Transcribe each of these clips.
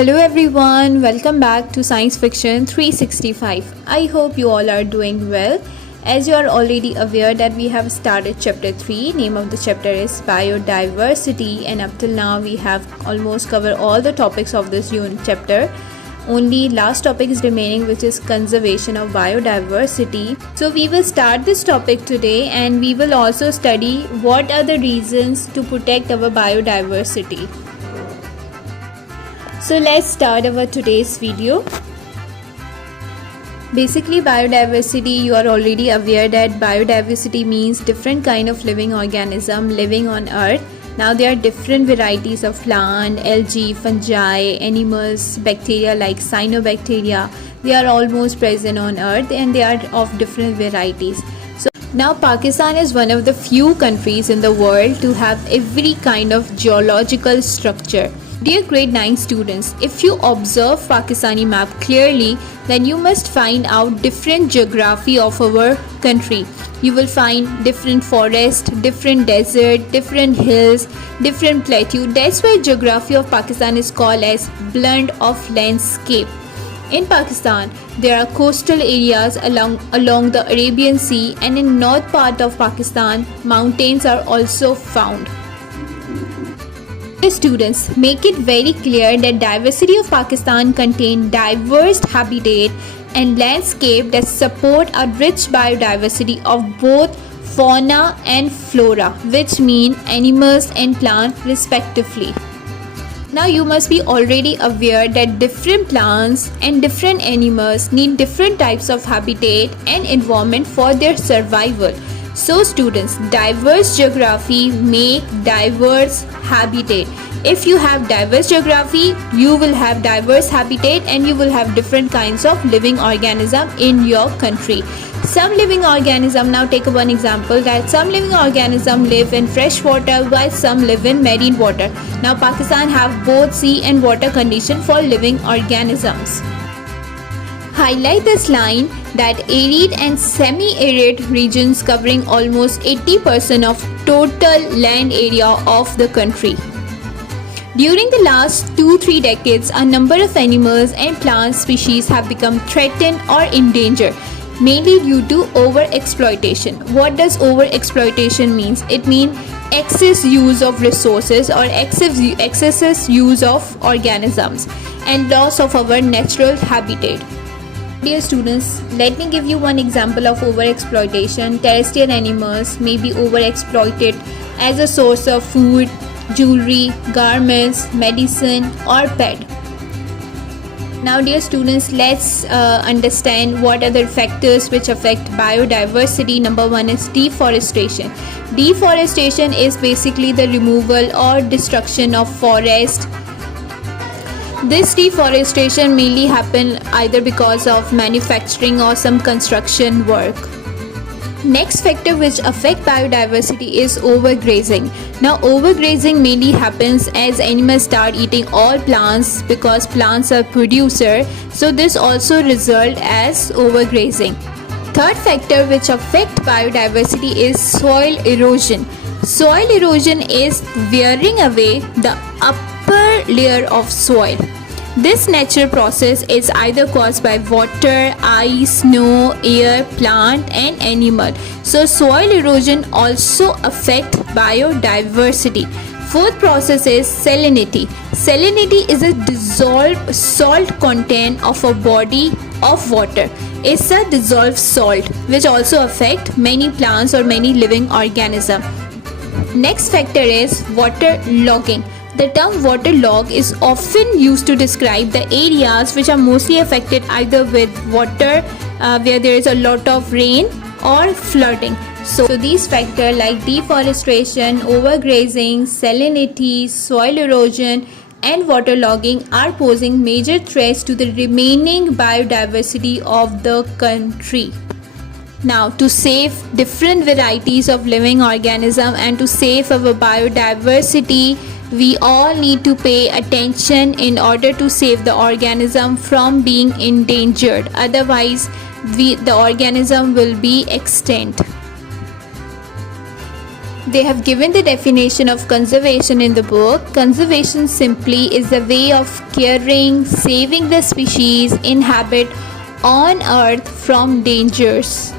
Hello everyone, welcome back to Science Fiction 365. I hope you all are doing well. As you are already aware that we have started chapter 3. Name of the chapter is biodiversity, and up till now we have almost covered all the topics of this chapter. Only last topic is remaining, which is conservation of biodiversity. So we will start this topic today, and we will also study what are the reasons to protect our biodiversity. So let's start our today's video. Basically, biodiversity, you are already aware that biodiversity means different kind of living organism living on earth. Now there are different varieties of plant, algae, fungi, animals, bacteria like cyanobacteria. They are almost present on earth and they are of different varieties. So now Pakistan is one of the few countries in the world to have every kind of geological structure. Dear grade 9 students, if you observe Pakistani map clearly, then you must find out different geography of our country. You will find different forest, different desert, different hills, different plateau. That's why geography of Pakistan is called as blend of landscape. In Pakistan, there are coastal areas along the Arabian Sea, and in north part of Pakistan, mountains are also found. Students, make it very clear that diversity of Pakistan contain diverse habitat and landscape that support a rich biodiversity of both fauna and flora, which mean animals and plants respectively. Now you must be already aware that different plants and different animals need different types of habitat and environment for their survival. So students, diverse geography make diverse habitat. If you have diverse geography, you will have diverse habitat and you will have different kinds of living organism in your country. Some living organism, now take one example, that some living organism live in fresh water while some live in marine water. Now Pakistan have both sea and water condition for living organisms. Highlight this line that arid and semi-arid regions covering almost 80% of total land area of the country. During the last 2-3 decades, a number of animals and plant species have become threatened or endangered, mainly due to overexploitation. What does overexploitation means? It means excess use of resources or excessive use of organisms and loss of our natural habitat. Dear students, let me give you one example of overexploitation. Terrestrial animals may be overexploited as a source of food, jewelry, garments, medicine or pet. Now dear students, let's understand what are the factors which affect biodiversity. Number one is deforestation. Deforestation is basically the removal or destruction of forest. This deforestation mainly happen either because of manufacturing or some construction work. Next factor which affect biodiversity is overgrazing. Now overgrazing mainly happens as animals start eating all plants because plants are producer. So this also result as overgrazing. Third factor which affect biodiversity is soil erosion. Soil erosion is wearing away the upper layer of soil. This natural process is either caused by water, ice, snow, air, plant and animal. So soil erosion also affect biodiversity. Fourth process is salinity. Salinity is a dissolved salt content of a body of water. It's a dissolved salt which also affect many plants or many living organisms. Next factor is water logging. The term waterlog is often used to describe the areas which are mostly affected either with water where there is a lot of rain or flooding. So these factors like deforestation, overgrazing, salinity, soil erosion and waterlogging are posing major threats to the remaining biodiversity of the country. Now to save different varieties of living organism and to save our biodiversity, we all need to pay attention in order to save the organism from being endangered. Otherwise, the organism will be extinct. They have given the definition of conservation in the book. Conservation simply is the way of caring, saving the species inhabit on earth from dangers.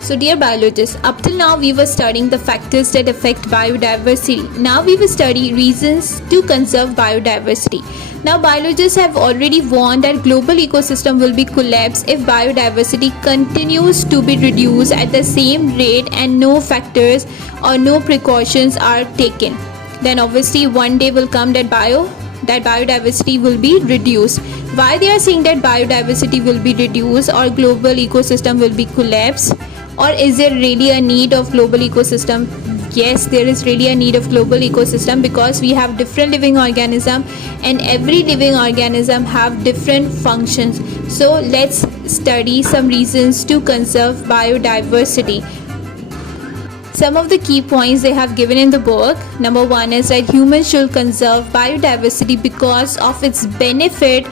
So dear biologists, up till now we were studying the factors that affect biodiversity. Now we will study reasons to conserve biodiversity. Now biologists have already warned that global ecosystem will be collapsed if biodiversity continues to be reduced at the same rate and no factors or no precautions are taken. Then obviously one day will come that biodiversity will be reduced. Why they are saying that biodiversity will be reduced or global ecosystem will be collapsed? Or is there really a need of global ecosystem? Yes, there is really a need of global ecosystem because we have different living organism and every living organism have different functions. So let's study some reasons to conserve biodiversity. Some of the key points they have given in the book. Number one is that humans should conserve biodiversity because of its benefit.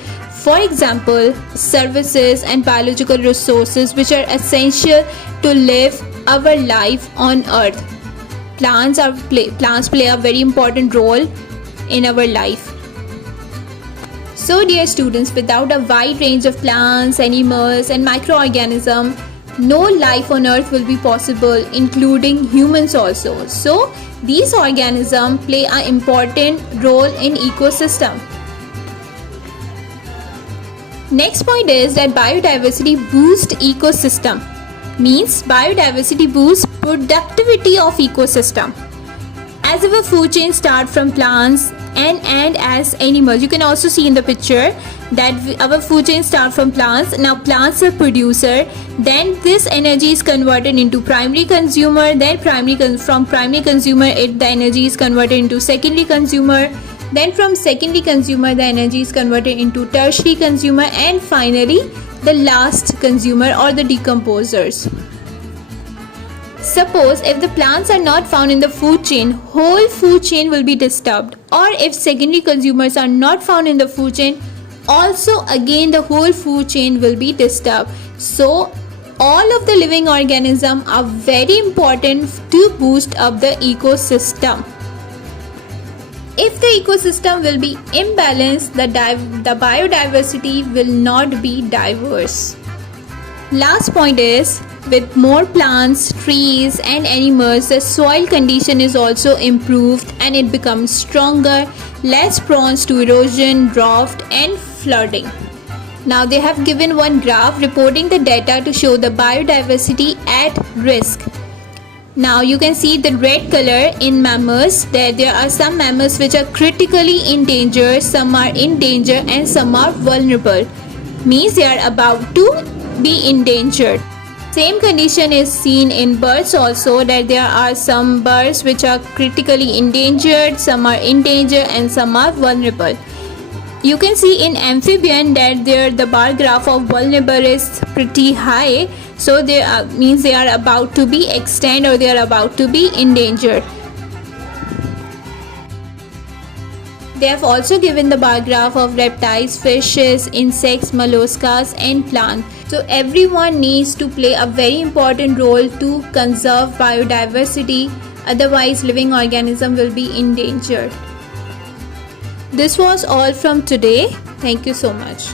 For example, services and biological resources which are essential to live our life on earth. Plants play a very important role in our life. So dear students, without a wide range of plants, animals and microorganisms, no life on earth will be possible, including humans also. So these organisms play an important role in ecosystem. Next point is that biodiversity boosts ecosystem. Means biodiversity boosts productivity of ecosystem. As our food chain start from plants and as animals, you can also see in the picture that our food chain start from plants. Now plants are producer, then this energy is converted into primary consumer, then from primary consumer the energy is converted into secondary consumer, then from secondary consumer the energy is converted into tertiary consumer, and finally the last consumer or the decomposers. Suppose if the plants are not found in the food chain, whole food chain will be disturbed, or if secondary consumers are not found in the food chain, also again the whole food chain will be disturbed. So all of the living organisms are very important to boost up the ecosystem. If the ecosystem will be imbalanced, the biodiversity will not be diverse. Last point is, with more plants, trees and animals, the soil condition is also improved and it becomes stronger, less prone to erosion, drought and flooding. Now they have given one graph reporting the data to show the biodiversity at risk. Now you can see the red color in mammals. There are some mammals which are critically endangered, some are in danger and some are vulnerable. Means they are about to be endangered. Same condition is seen in birds also, that there are some birds which are critically endangered, some are in danger and some are vulnerable. You can see in amphibian that the bar graph of vulnerable is pretty high, so means they are about to be extinct or they are about to be endangered. They have also given the bar graph of reptiles, fishes, insects, mollusks and plants. So everyone needs to play a very important role to conserve biodiversity, otherwise living organism will be endangered. This was all from today. Thank you so much.